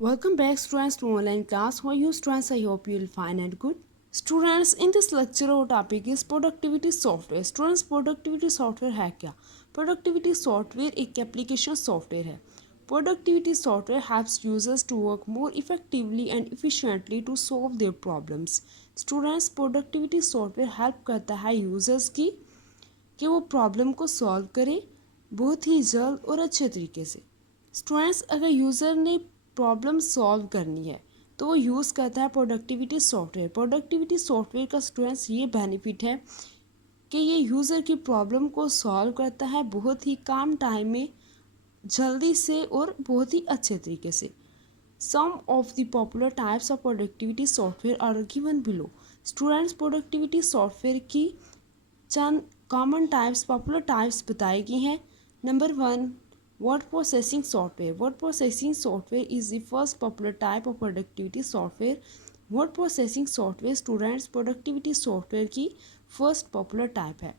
Welcome back students to online class. How are you students? I hope you will fine and good. Students, in this lecture our topic is productivity software. Students, productivity software है क्या? Productivity software एक application software है. Productivity software helps users to work more effectively and efficiently to solve their problems. Students, productivity software help करता है users की कि वो problem को सॉल्व करें बहुत ही जल्द और अच्छे तरीके से. स्टूडेंट्स, अगर यूज़र ने प्रॉब्लम सॉल्व करनी है तो वो यूज़ करता है प्रोडक्टिविटी सॉफ्टवेयर. प्रोडक्टिविटी सॉफ्टवेयर का स्टूडेंट्स ये बेनिफिट है कि ये यूज़र की प्रॉब्लम को सॉल्व करता है बहुत ही कम टाइम में, जल्दी से और बहुत ही अच्छे तरीके से. Some of the popular types of productivity software are given below. Students, productivity software की चंद कॉमन टाइप्स, पॉपुलर टाइप्स बताई गई हैं. Number 1, word processing software. Word processing software is the first popular type of productivity software. Word processing software students productivity software की first popular type है.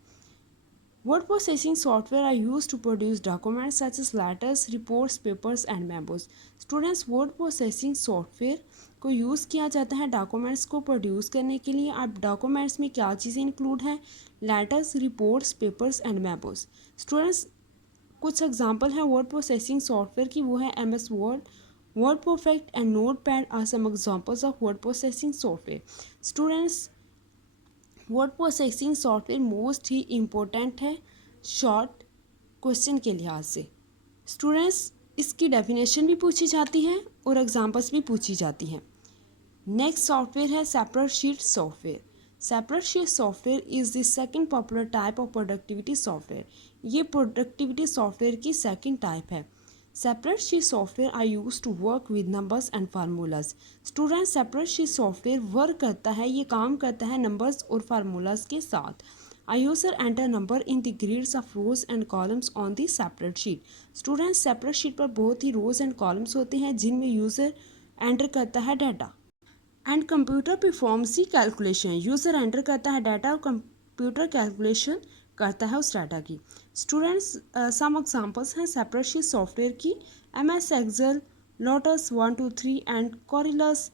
Word processing software are used to produce documents such as letters, reports, papers and memos. Students, word processing software को use किया जाता है documents को produce करने के लिए. अब डॉक्यूमेंट्स में क्या चीज़ें इंक्लूड हैं? Letters, reports, papers and memos. Students, कुछ एग्जांपल हैं वर्ड प्रोसेसिंग सॉफ्टवेयर की, वो है MS word, word perfect and note pad are some examples of word processing software. Students, word processing software most ही इम्पोर्टेंट है short question के लिहाज से. स्टूडेंट्स, इसकी डेफिनेशन भी पूछी जाती है और एग्जांपल्स भी पूछी जाती हैं. नेक्स्ट सॉफ्टवेयर है separate sheet software. Separate sheet software is the second popular type of productivity software. ये प्रोडक्टिविटी सॉफ्टवेयर की सेकंड टाइप है. Separate sheet software are use to work with numbers and formulas. Student, separate sheet software work करता है, ये काम करता है numbers और फार्मूलाज के साथ. A user enter number in the grids of rows and columns on the separate sheet. Student, separate sheet पर बहुत ही रोज एंड कॉलम्स होते हैं जिनमें यूज़र एंटर करता है data and computer performs the calculation. User enter करता है डाटा और कंप्यूटर कैलकुलेशन करता है उस डाटा की. स्टूडेंट्स, सम एग्जांपल्स हैं सेपरेट शीट सॉफ्टवेयर की. MS Excel, Lotus 123 and Corel's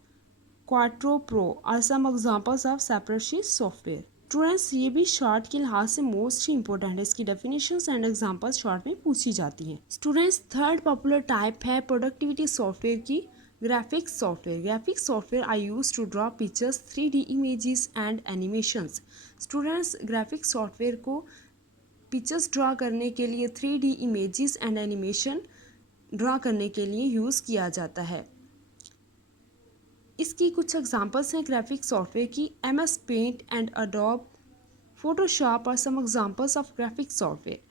Quattro Pro are some examples of separate sheet software. Students, ये भी शॉर्ट के लिहाज से मोस्ट ही इंपॉर्टेंट है. इसकी डेफिनेशंस एंड एग्जांपल्स शॉर्ट में पूछी जाती हैं. स्टूडेंट्स, थर्ड पॉपुलर टाइप है प्रोडक्टिविटी सॉफ्टवेयर की graphics software. Graphics software are use to draw pictures, 3D images and animations. Students, graphics software को पिक्चर्स ड्रॉ करने के लिए, 3D images and animation draw करने के लिए यूज़ किया जाता है. इसकी कुछ एग्जांपल्स हैं ग्राफिक सॉफ्टवेयर की. MS paint and Adobe Photoshop are some examples of graphic software.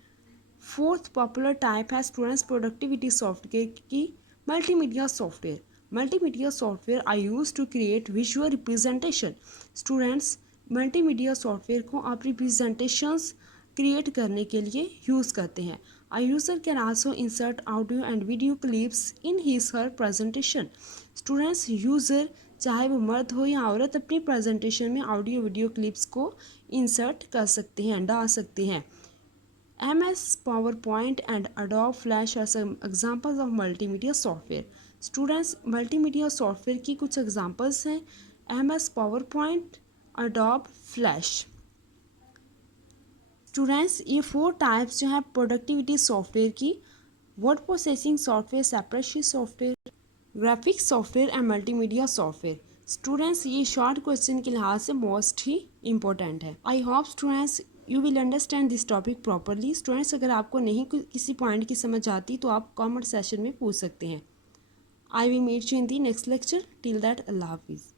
Fourth popular type है स्टूडेंट्स प्रोडक्टिविटी सॉफ्टवेयर की multimedia software. Multimedia software are use to create visual representation. Students, multimedia software को आप representations create करने के लिए use करते हैं. A user can also insert audio and video clips in his her presentation. Students, user चाहे वो मर्द हो या औरत अपनी प्रेजेंटेशन में ऑडियो वीडियो क्लिप्स को इंसर्ट कर सकते हैं, डाल सकते हैं. MS PowerPoint and Adobe Flash are some examples of multimedia software. Students, multimedia software की कुछ एग्जांपल्स हैं MS PowerPoint, Adobe Flash. Students, ये 4 टाइप्स जो हैं प्रोडक्टिविटी सॉफ्टवेयर की, word processing software, separate sheet software, graphics software and multimedia software. Students, ये short question के लिहाज से मोस्ट ही इंपॉर्टेंट है. I hope students you will understand this topic properly. Students, अगर आपको नहीं किसी पॉइंट की समझ आती तो आप कमेंट सेशन में पूछ सकते हैं. I will meet you in the next lecture. Till that, अल्लाह हाफिज़.